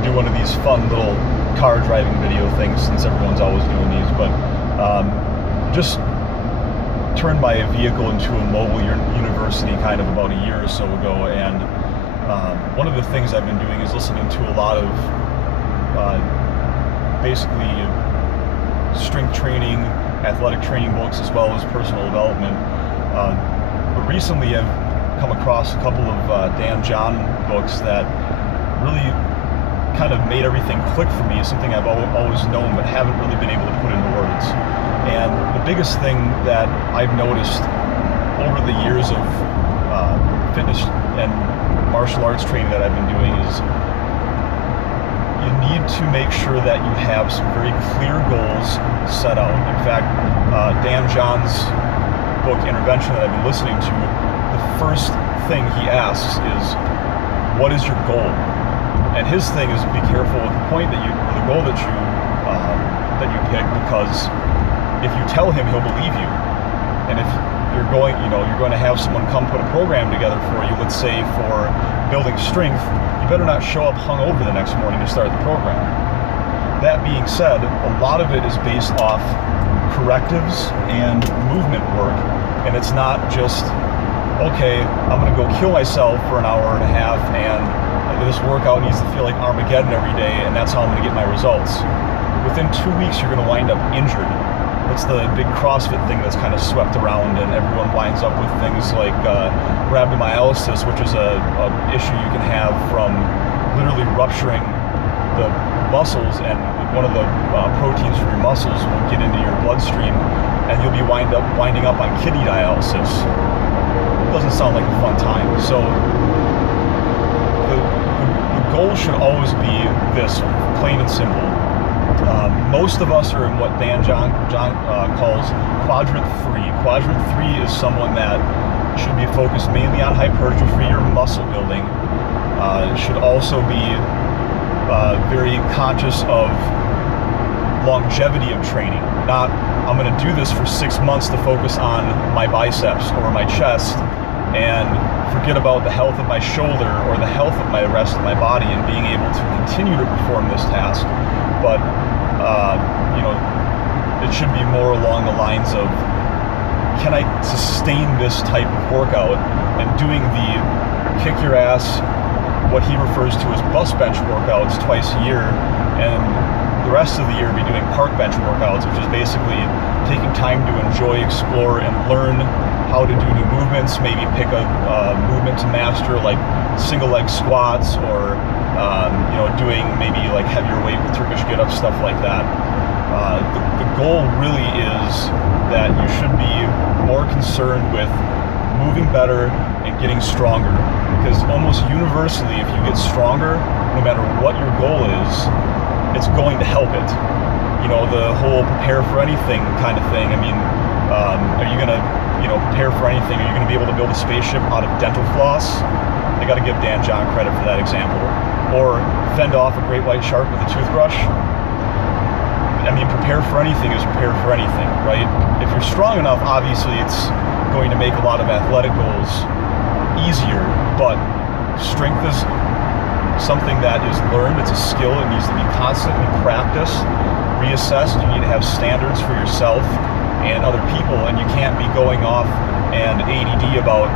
to do one of these fun little car driving video things since everyone's always doing these, but just turned my vehicle into a mobile university kind of about a year or so ago, and one of the things I've been doing is listening to a lot of basically strength training, athletic training books, as well as personal development. But recently I've come across a couple of Dan John books that really kind of made everything click for me. It's something I've always known but haven't really been able to put into words. And the biggest thing that I've noticed over the years of fitness and martial arts training that I've been doing is you need to make sure that you have some very clear goals set out. In fact, Dan John's book, Intervention, that I've been listening to, the first thing he asks is, what is your goal? And his thing is, be careful with the point that or the goal that you pick, because if you tell him, he'll believe you. And if you're going to have someone come put a program together for you, let's say for building strength, you better not show up hungover the next morning to start the program. That being said, a lot of it is based off correctives and movement work, and it's not just, okay, I'm going to go kill myself for an hour and a half, and this workout needs to feel like Armageddon every day, and that's how I'm going to get my results. Within 2 weeks, you're going to wind up injured. That's the big CrossFit thing that's kind of swept around, and everyone winds up with things like rhabdomyolysis, which is a issue you can have from literally rupturing the muscles, and one of the proteins from your muscles will get into your bloodstream, and you'll be winding up on kidney dialysis. It doesn't sound like a fun time. So the goal should always be this, plain and simple. Most of us are in what Dan John calls quadrant 3. Quadrant 3 is someone that should be focused mainly on hypertrophy or muscle building. Should also be very conscious of longevity of training. Not, I'm going to do this for 6 months to focus on my biceps or my chest and forget about the health of my shoulder or the health of the rest of my body and being able to continue to perform this task. But it should be more along the lines of, can I sustain this type of workout? And doing the kick your ass, what he refers to as bus bench workouts twice a year, and the rest of the year be doing park bench workouts, which is basically taking time to enjoy, explore, and learn how to do new movements. Maybe pick a movement to master, like single leg squats, or doing maybe like heavier weight with Turkish get-ups, stuff like that. The goal really is that you should be more concerned with moving better and getting stronger, because almost universally, if you get stronger, no matter what your goal is, it's going to help it. The whole prepare for anything kind of thing. I mean, are you going to prepare for anything? Are you going to be able to build a spaceship out of dental floss? I got to give Dan John credit for that example. Or fend off a great white shark with a toothbrush. I mean, prepare for anything is prepare for anything, right? If you're strong enough, obviously it's going to make a lot of athletic goals easier, but strength is something that is learned. It's a skill. It needs to be constantly practiced, reassessed. You need to have standards for yourself and other people, and you can't be going off and ADD about,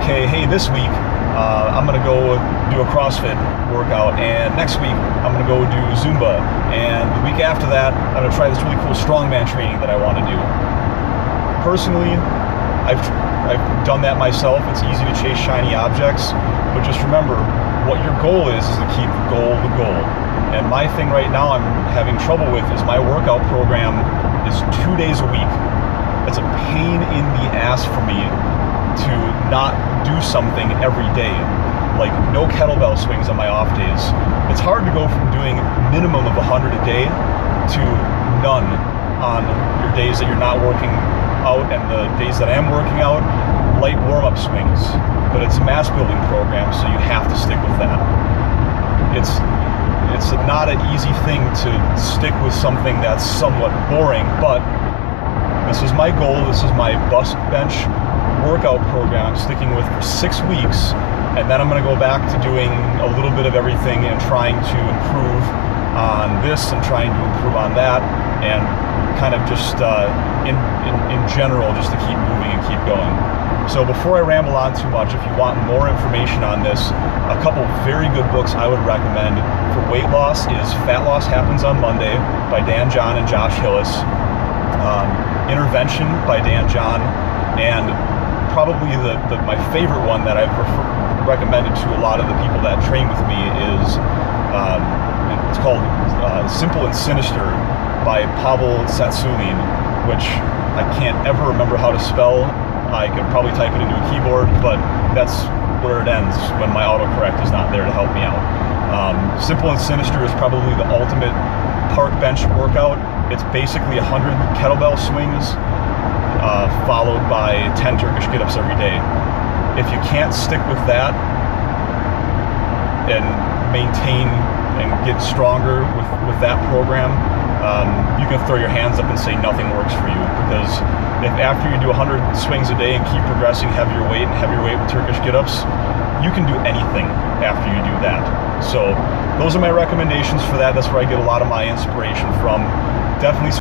okay, hey, this week I'm going to go do a CrossFit workout, and next week I'm going to go do Zumba, and the week after that I'm going to try this really cool strongman training that I want to do. Personally, I've done that myself. It's easy to chase shiny objects, but just remember, what your goal is to keep the goal the goal. And my thing right now I'm having trouble with is my workout program is 2 days a week. It's a pain in the ass for me to not do something every day. Like no kettlebell swings on my off days. It's hard to go from doing minimum of 100 a day to none on your days that you're not working out, and the days that I am working out, light warm-up swings. But it's a mass building program, so you have to stick with that. It's not an easy thing to stick with something that's somewhat boring, but this is my goal. This is my bus bench workout program I'm sticking with for 6 weeks, And then I'm going to go back to doing a little bit of everything and trying to improve on this and trying to improve on that, and kind of just in general, just to keep moving and keep going. So before I ramble on too much, if you want more information on this, a couple very good books I would recommend for weight loss is Fat Loss Happens on Monday by Dan John and Josh Hillis, Intervention by Dan John, and probably my favorite one that I've recommended to a lot of the people that train with me is it's called Simple and Sinister by Pavel Tsatsouline, which I can't ever remember how to spell. I could probably type it into a keyboard, but that's where it ends when my autocorrect is not there to help me out. Simple and Sinister is probably the ultimate park bench workout. It's basically 100 kettlebell swings followed by 10 Turkish get-ups every day. If you can't stick with that and maintain and get stronger with that program, you can throw your hands up and say nothing works for you, because if after you do 100 swings a day and keep progressing heavier weight with Turkish get-ups, you can do anything after you do that. So those are my recommendations for that. That's where I get a lot of my inspiration from. Definitely